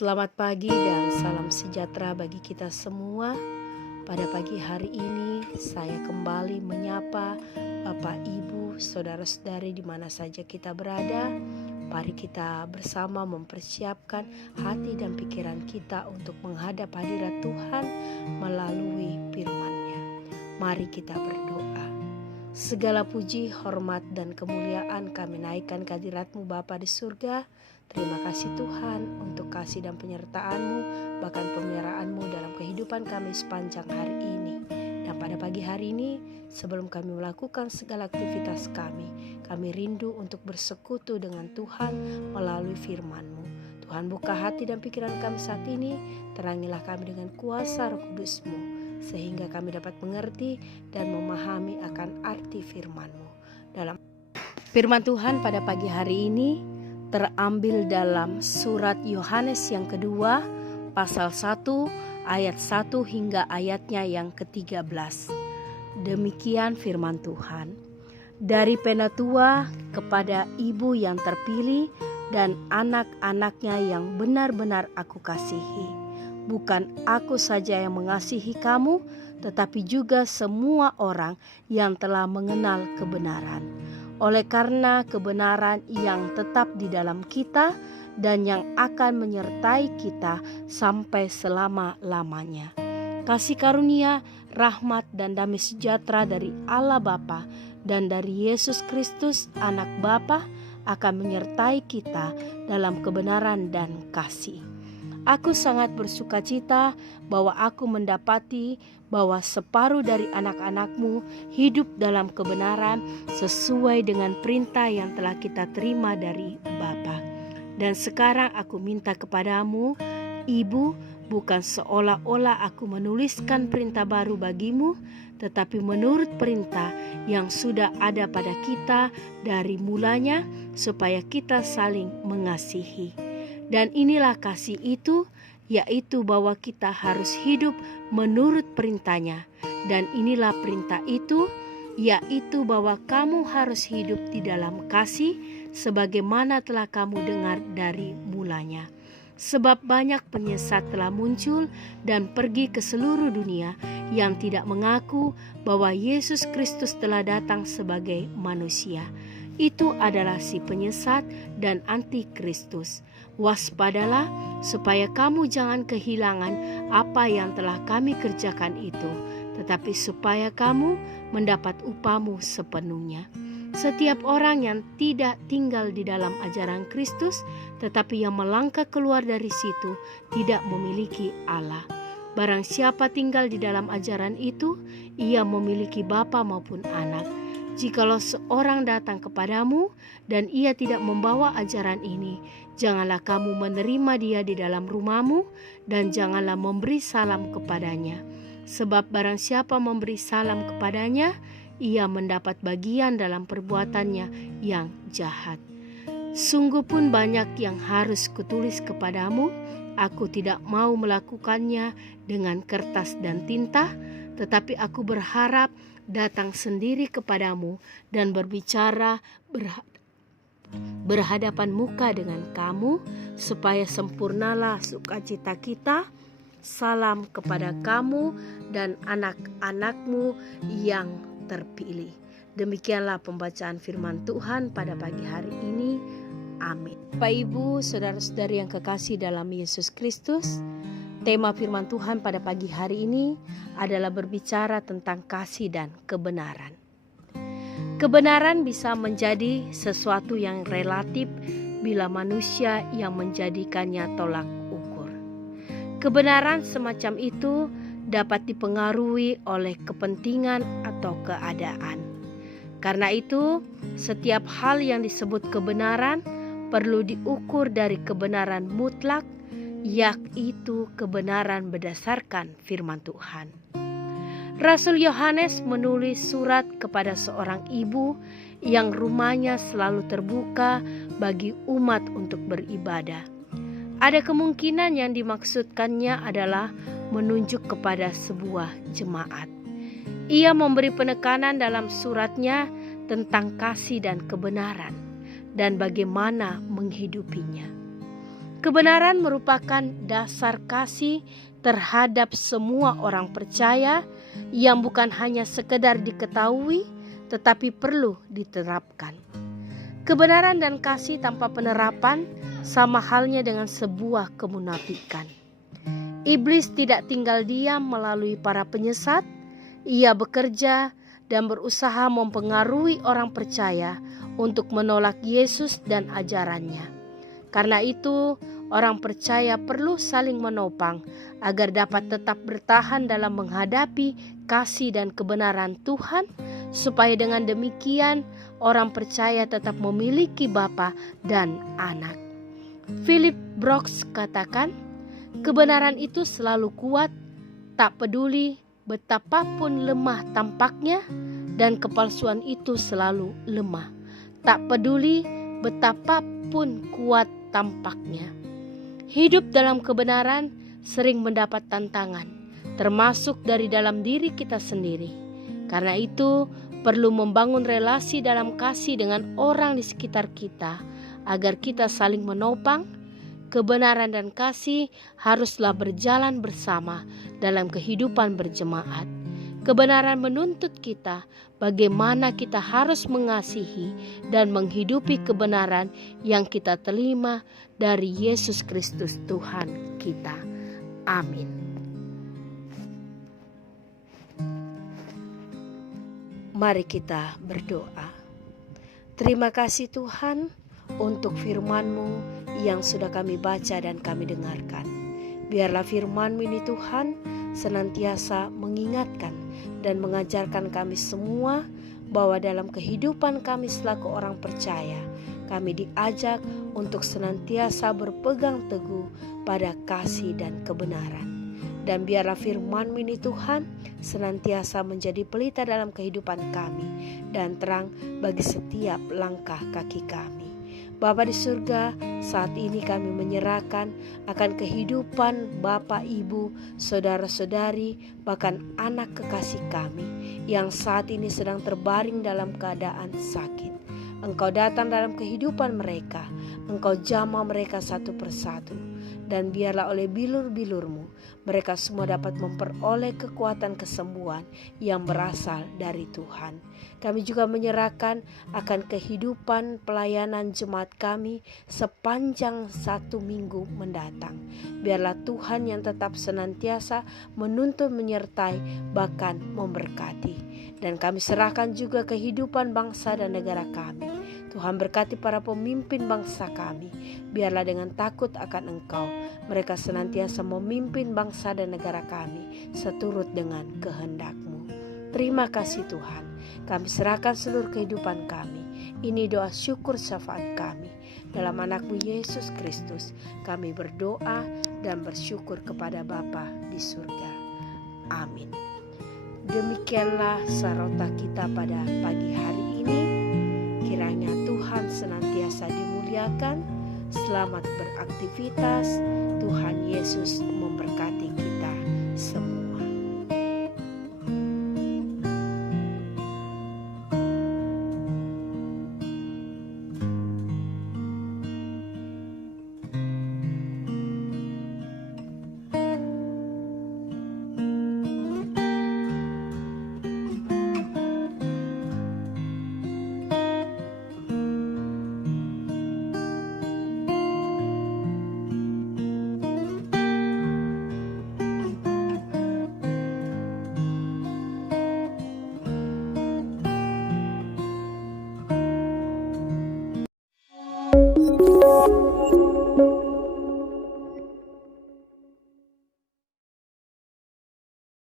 Selamat pagi dan salam sejahtera bagi kita semua. Pada pagi hari ini saya kembali menyapa Bapak, Ibu, Saudara-saudari di mana saja kita berada. Mari kita bersama mempersiapkan hati dan pikiran kita untuk menghadap hadirat Tuhan melalui firman-Nya. Mari kita berdoa. Segala puji, hormat, dan kemuliaan kami naikkan ke hadirat-Mu Bapa di surga. Terima kasih Tuhan untuk kasih dan penyertaan-Mu, bahkan pemeliharaan-Mu dalam kehidupan kami sepanjang hari ini. Dan pada pagi hari ini, sebelum kami melakukan segala aktivitas kami rindu untuk bersekutu dengan Tuhan melalui firman-Mu. Tuhan, buka hati dan pikiran kami saat ini, terangilah kami dengan kuasa Roh Kudus-Mu, sehingga kami dapat mengerti dan memahami akan arti firman-Mu. Dalam firman Tuhan pada pagi hari ini terambil dalam surat Yohanes yang kedua, pasal 1, ayat 1 hingga ayatnya yang ke-13. Demikian firman Tuhan. Dari penatua kepada ibu yang terpilih dan anak-anaknya yang benar-benar aku kasihi. Bukan aku saja yang mengasihi kamu, tetapi juga semua orang yang telah mengenal kebenaran. Oleh karena kebenaran yang tetap di dalam kita dan yang akan menyertai kita sampai selama-lamanya. Kasih karunia, rahmat dan damai sejahtera dari Allah Bapa dan dari Yesus Kristus Anak Bapa akan menyertai kita dalam kebenaran dan kasih. Aku sangat bersukacita bahwa aku mendapati bahwa separuh dari anak-anakmu hidup dalam kebenaran sesuai dengan perintah yang telah kita terima dari Bapa. Dan sekarang aku minta kepadamu, Ibu, bukan seolah-olah aku menuliskan perintah baru bagimu, tetapi menurut perintah yang sudah ada pada kita dari mulanya, supaya kita saling mengasihi. Dan inilah kasih itu, yaitu bahwa kita harus hidup menurut perintahnya. Dan inilah perintah itu, yaitu bahwa kamu harus hidup di dalam kasih, sebagaimana telah kamu dengar dari mulanya. Sebab banyak penyesat telah muncul dan pergi ke seluruh dunia yang tidak mengaku bahwa Yesus Kristus telah datang sebagai manusia. Itu adalah si penyesat dan antikristus. Waspadalah supaya kamu jangan kehilangan apa yang telah kami kerjakan itu, tetapi supaya kamu mendapat upahmu sepenuhnya. Setiap orang yang tidak tinggal di dalam ajaran Kristus, tetapi yang melangkah keluar dari situ, tidak memiliki Allah. Barang siapa tinggal di dalam ajaran itu, ia memiliki bapa maupun anak. Jikalau seorang datang kepadamu dan ia tidak membawa ajaran ini, janganlah kamu menerima dia di dalam rumahmu dan janganlah memberi salam kepadanya. Sebab barang siapa memberi salam kepadanya, ia mendapat bagian dalam perbuatannya yang jahat. Sungguh pun banyak yang harus kutulis kepadamu, aku tidak mau melakukannya dengan kertas dan tinta, tetapi aku berharap datang sendiri kepadamu dan berbicara berhadapan muka dengan kamu, supaya sempurnalah sukacita kita. Salam kepada kamu dan anak-anakmu yang terpilih. Demikianlah pembacaan firman Tuhan pada pagi hari ini. Amin. Bapak, Ibu, Saudara-saudari yang kekasih dalam Yesus Kristus, tema firman Tuhan pada pagi hari ini adalah berbicara tentang kasih dan kebenaran. Kebenaran bisa menjadi sesuatu yang relatif bila manusia yang menjadikannya tolak ukur. Kebenaran semacam itu dapat dipengaruhi oleh kepentingan atau keadaan. Karena itu, setiap hal yang disebut kebenaran perlu diukur dari kebenaran mutlak, yaitu kebenaran berdasarkan firman Tuhan. Rasul Yohanes menulis surat kepada seorang ibu yang rumahnya selalu terbuka bagi umat untuk beribadah. Ada kemungkinan yang dimaksudkannya adalah menunjuk kepada sebuah jemaat. Ia memberi penekanan dalam suratnya tentang kasih dan kebenaran dan bagaimana menghidupinya. Kebenaran merupakan dasar kasih terhadap semua orang percaya yang bukan hanya sekedar diketahui tetapi perlu diterapkan. Kebenaran dan kasih tanpa penerapan sama halnya dengan sebuah kemunafikan. Iblis tidak tinggal diam melalui para penyesat. Ia bekerja dan berusaha mempengaruhi orang percaya untuk menolak Yesus dan ajarannya. Karena itu, orang percaya perlu saling menopang agar dapat tetap bertahan dalam menghadapi kasih dan kebenaran Tuhan, supaya dengan demikian orang percaya tetap memiliki Bapa dan anak. Philip Brooks katakan, kebenaran itu selalu kuat, tak peduli betapapun lemah tampaknya, dan kepalsuan itu selalu lemah, tak peduli betapapun kuat tampaknya. Hidup dalam kebenaran sering mendapat tantangan, termasuk dari dalam diri kita sendiri. Karena itu, perlu membangun relasi dalam kasih dengan orang di sekitar kita, agar kita saling menopang. Kebenaran dan kasih haruslah berjalan bersama dalam kehidupan berjemaat. Kebenaran menuntut kita bagaimana kita harus mengasihi dan menghidupi kebenaran yang kita terima dari Yesus Kristus Tuhan kita. Amin. Mari kita berdoa. Terima kasih Tuhan untuk firman-Mu yang sudah kami baca dan kami dengarkan. Biarlah firman-Mu ini Tuhan senantiasa mengingatkan dan mengajarkan kami semua bahwa dalam kehidupan kami selaku orang percaya, kami diajak untuk senantiasa berpegang teguh pada kasih dan kebenaran. Dan biarlah firman-Mu ini Tuhan senantiasa menjadi pelita dalam kehidupan kami dan terang bagi setiap langkah kaki kami. Bapa di surga, saat ini kami menyerahkan akan kehidupan Bapak, Ibu, saudara-saudari, bahkan anak kekasih kami yang saat ini sedang terbaring dalam keadaan sakit. Engkau datang dalam kehidupan mereka, Engkau jamah mereka satu persatu. Dan biarlah oleh bilur-bilur-Mu, mereka semua dapat memperoleh kekuatan kesembuhan yang berasal dari Tuhan. Kami juga menyerahkan akan kehidupan pelayanan jemaat kami sepanjang 1 minggu mendatang. Biarlah Tuhan yang tetap senantiasa menuntun, menyertai, bahkan memberkati. Dan kami serahkan juga kehidupan bangsa dan negara kami. Tuhan berkati para pemimpin bangsa kami. Biarlah dengan takut akan Engkau, mereka senantiasa memimpin bangsa dan negara kami seturut dengan kehendak-Mu. Terima kasih Tuhan. Kami serahkan seluruh kehidupan kami. Ini doa syukur syafaat kami. Dalam anak-Mu Yesus Kristus, kami berdoa dan bersyukur kepada Bapa di surga. Amin. Demikianlah sarota kita pada pagi hari ini. Kiranya Tuhan senantiasa dimuliakan. Selamat beraktivitas. Tuhan Yesus memberkati.